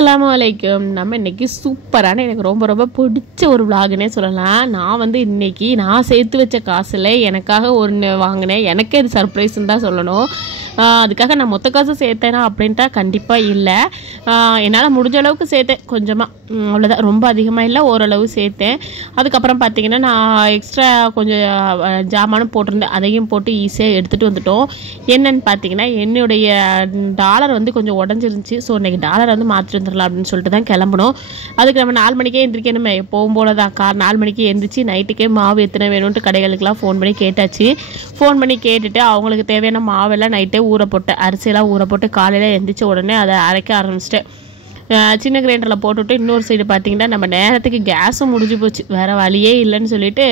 அஸ்ஸலாமுஅலைக்கும். நம்ம இன்னைக்கு சூப்பரான எனக்கு ரொம்ப ரொம்ப பிடிச்ச ஒரு விளாகுனே சொல்லலாம். நான் வந்து இன்னைக்கு நான் சேர்த்து வச்ச காசில் எனக்காக ஒன்று வாங்கினேன். எனக்கே அது சர்ப்ரைஸ்ன்னு தான் சொல்லணும். அதுக்காக நான் மொத்த காசு சேர்த்தேனா அப்படின்ட்டா கண்டிப்பாக இல்லை. என்னால் முடிஞ்ச அளவுக்கு சேர்த்தேன், கொஞ்சமாக, அவ்வளோதான். ரொம்ப அதிகமாக இல்லை, ஓரளவு சேர்த்தேன். அதுக்கப்புறம் பார்த்திங்கன்னா நான் எக்ஸ்ட்ரா கொஞ்சம் ஜாமானும் போட்டிருந்தேன். அதையும் போட்டு ஈஸியாக எடுத்துகிட்டு வந்துட்டோம். என்னென்னு பார்த்தீங்கன்னா என்னுடைய டாலர் வந்து கொஞ்சம் உடஞ்சிருந்துச்சு. ஸோ இன்றைக்கி டாலர் வந்து மாற்றிட்டு வந்துடலாம் அப்படின்னு சொல்லிட்டு தான் கிளம்பணும். அதுக்கு நம்ம 4 மணிக்கே எந்திரிக்கணுமே, எப்போவும் போல தான். 4 மணிக்கு எந்திரிச்சு நைட்டுக்கே மாவு எத்தனை வேணும்ன்ட்டு கடைகளுக்கெல்லாம் ஃபோன் பண்ணி கேட்டாச்சு. ஃபோன் பண்ணி கேட்டுட்டு அவங்களுக்கு தேவையான மாவெல்லாம் நைட்டே ஊற போட்டேன். அரிசியெல்லாம் ஊற போட்டு காலையில் எந்திரிச்ச உடனே அதை அரைக்க ஆரம்பிச்சிட்டேன். சின்ன கிரைண்டரில் போட்டுவிட்டு இன்னொரு சைடு பார்த்திங்கன்னா நம்ம நேரத்துக்கு கேஸும் முடிஞ்சு போச்சு. வேறு வழியே இல்லைன்னு சொல்லிட்டு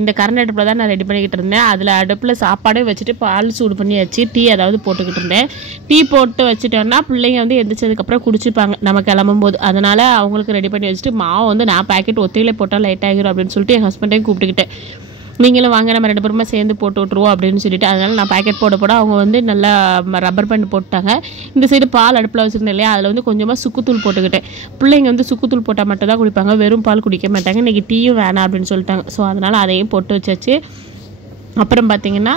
இந்த கரண்ட் அடுப்பில் தான் நான் ரெடி பண்ணிக்கிட்டு இருந்தேன். அதில் அடுப்பில் சாப்பாடே வச்சுட்டு பால் சூடு பண்ணியாச்சு. டீ அதாவது போட்டுக்கிட்டு இருந்தேன். டீ போட்டு வச்சுட்டோன்னா பிள்ளைங்க வந்து எந்திரிச்சதுக்கப்புறம் குடிச்சுப்பாங்க நம்ம கிளம்பும்போது. அதனால் அவங்களுக்கு ரெடி பண்ணி வச்சுட்டு மாவு வந்து நான் பேக்கெட் ஒத்தையிலே போட்டால் லைட் ஆகிரும் அப்படின்னு சொல்லிட்டு என் ஹஸ்பண்டையும் கூப்பிட்டுக்கிட்டேன். நீங்களும் வாங்க, நம்ம 2 பேருமே சேர்ந்து போட்டு விட்ருவோம் அப்படின்னு சொல்லிட்டு. அதனால் நான் பேக்கெட் போட அவங்க வந்து நல்லா ரப்பர் பேண்ட் போட்டாங்க. இந்த சைடு பால் அடுப்பில் வச்சுருந்தேன் இல்லையா, அதில் வந்து கொஞ்சமாக சுக்குத்தூள் போட்டுக்கிட்டேன். பிள்ளைங்க வந்து சுக்குத்தூள் போட்டால் மட்டும் தான் குடிப்பாங்க, வெறும் பால் குடிக்க மாட்டாங்க. இன்றைக்கி டீயும் வேணாம் அப்படின்னு சொல்லிட்டாங்க. ஸோ அதனால் அதையும் போட்டு வச்சாச்சு. அப்புறம் பார்த்திங்கன்னா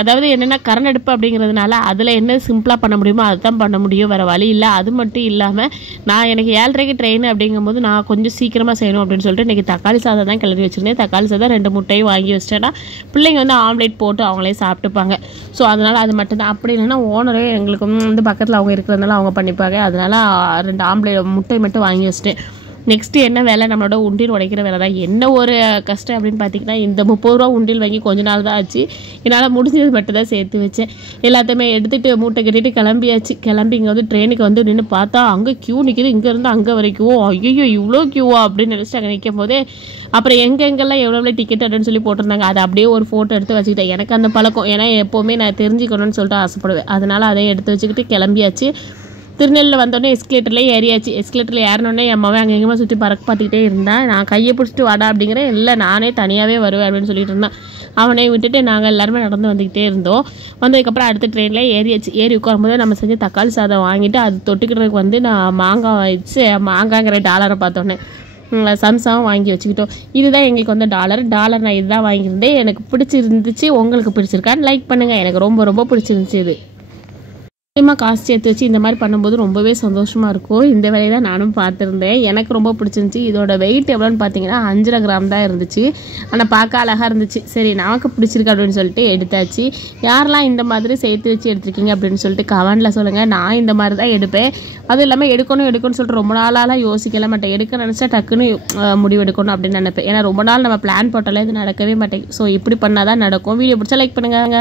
அதாவது என்னென்னா கரண்ட் அடுப்பு அப்படிங்கிறதுனால அதில் என்ன சிம்பிளாக பண்ண முடியுமோ அதுதான் பண்ண முடியும், வேறு வழி இல்லை. அது மட்டும் இல்லாமல் நான் எனக்கு 7:30க்கு ட்ரெயின் அப்படிங்கும்போது நான் கொஞ்சம் சீக்கிரமாக செய்யணும் அப்படின்னு சொல்லிட்டு இன்றைக்கி தக்காளி சாதம் தான் கிளறி வச்சுருந்தேன். தக்காளி சாதம் 2 முட்டையும் வாங்கி வச்சிட்டேன்னா பிள்ளைங்க வந்து ஆம்லேட் போட்டு அவங்களே சாப்பிட்டுப்பாங்க. ஸோ அதனால் அது மட்டும்தான். அப்படி இல்லைன்னா ஓனரே எங்களுக்கு வந்து பக்கத்தில் அவங்க இருக்கிறதுனால அவங்க பண்ணிப்பாங்க. அதனால் 2 ஆம்லேட் முட்டை மட்டும் வாங்கி வச்சிட்டேன். நெக்ஸ்ட்டு என்ன வேலை, நம்மளோட உண்டியல் உடைக்கிற வேலை தான். என்ன ஒரு கஷ்டம் அப்படின்னு பார்த்திங்கன்னா இந்த 30 ரூபா உண்டியல் வாங்கி கொஞ்ச நாள் தான் ஆச்சு. என்னால் முடிஞ்சது மட்டும் தான் சேர்த்து வச்சேன். எல்லாத்தையுமே எடுத்துகிட்டு மூட்டை கட்டிட்டு கிளம்பியாச்சு. கிளம்பி இங்கே வந்து ட்ரெயினுக்கு வந்து நின்று பார்த்தா அங்கே க்யூ நிற்கிது. இங்கேருந்து அங்கே வரைக்கும் ஐயோ இவ்வளோ க்யூவா அப்படின்னு நினச்சிட்டு அங்கே நிற்கும் போதே அப்புறம் எங்கெங்கெல்லாம் எவ்வளோ டிக்கெட் அப்படின்னு சொல்லி போட்டிருந்தாங்க. அதை அப்படியே ஒரு ஃபோட்டோ எடுத்து வச்சுக்கிட்டேன். எனக்கு அந்த பழக்கம், ஏன்னா எப்போவுமே நான் தெரிஞ்சுக்கணும்னு சொல்லிட்டு ஆசைப்படுவேன். அதனால் அதை எடுத்து வச்சுக்கிட்டு கிளம்பியாச்சு. திருநெல்வேலியில் வந்தோடனே எஸ்கலேட்டர்லேயே ஏறியாச்சு. எஸ்கலேட்டரில் ஏறினோடனே என் அம்மாவே அங்கே எங்கேயுமா சுற்றி பார்த்துக்கிட்டே இருந்தேன். நான் கையை பிடிச்சிட்டு வாடா அப்படிங்கிறேன். இல்லை நானே தனியாகவே வருவேன் அப்படின்னு சொல்லிட்டு இருந்தேன். அவனை விட்டுட்டு நாங்கள் எல்லாருமே நடந்து வந்துக்கிட்டே இருந்தோம். வந்ததுக்கப்புறம் அடுத்த ட்ரெயினில் ஏறியாச்சு. ஏறி உட்காரும்போது நம்ம செஞ்ச தக்காளி சாதம் வாங்கிட்டு அது தொட்டுக்கிறதுக்கு வந்து நான் மாங்காய் வச்சு மாங்காய்ங்கிற டாலரை பார்த்தோன்னே சம்சாவும் வாங்கி வச்சுக்கிட்டோம். இதுதான் எங்களுக்கு வந்து டாலர் நான் இதுதான் வாங்கியிருந்தேன். எனக்கு பிடிச்சிருந்துச்சு. உங்களுக்கு பிடிச்சிருக்கான்னு லைக் பண்ணுங்கள். எனக்கு ரொம்ப ரொம்ப பிடிச்சிருந்துச்சு. இது காசு சேர்த்து வச்சு இந்த மாதிரி பண்ணும்போது ரொம்பவே சந்தோஷமாக இருக்கும். இந்த வேலையை தான் நானும் பார்த்துருந்தேன். எனக்கு ரொம்ப பிடிச்சிருந்துச்சி. இதோட வெயிட் எவ்வளோன்னு பார்த்தீங்கன்னா 5.5 கிராம் தான் இருந்துச்சு. ஆனால் பார்க்க அழகாக இருந்துச்சு. சரி நமக்கு பிடிச்சிருக்கு அப்படின்னு சொல்லிட்டு எடுத்தாச்சு. யாரெல்லாம் இந்த மாதிரி சேர்த்து வச்சு எடுத்துருக்கீங்க அப்படின்னு சொல்லிட்டு கமெண்டில் சொல்லுங்கள். நான் இந்த மாதிரி தான் எடுப்பேன். அதுவும் இல்லாமல் எடுக்கணும்னு சொல்லிட்டு ரொம்ப நாளாக யோசிக்கல மாட்டேன். எடுக்க நினச்சா டக்குன்னு முடிவு எடுக்கணும் அப்படின்னு நினைப்பேன். ஏன்னா ரொம்ப நாள் நம்ம பிளான் போட்டாலே இது நடக்கவே மாட்டேங்குது. ஸோ இப்படி பண்ணால் தான் நடக்கும். வீடியோ பிடிச்சா லைக் பண்ணுங்கள்.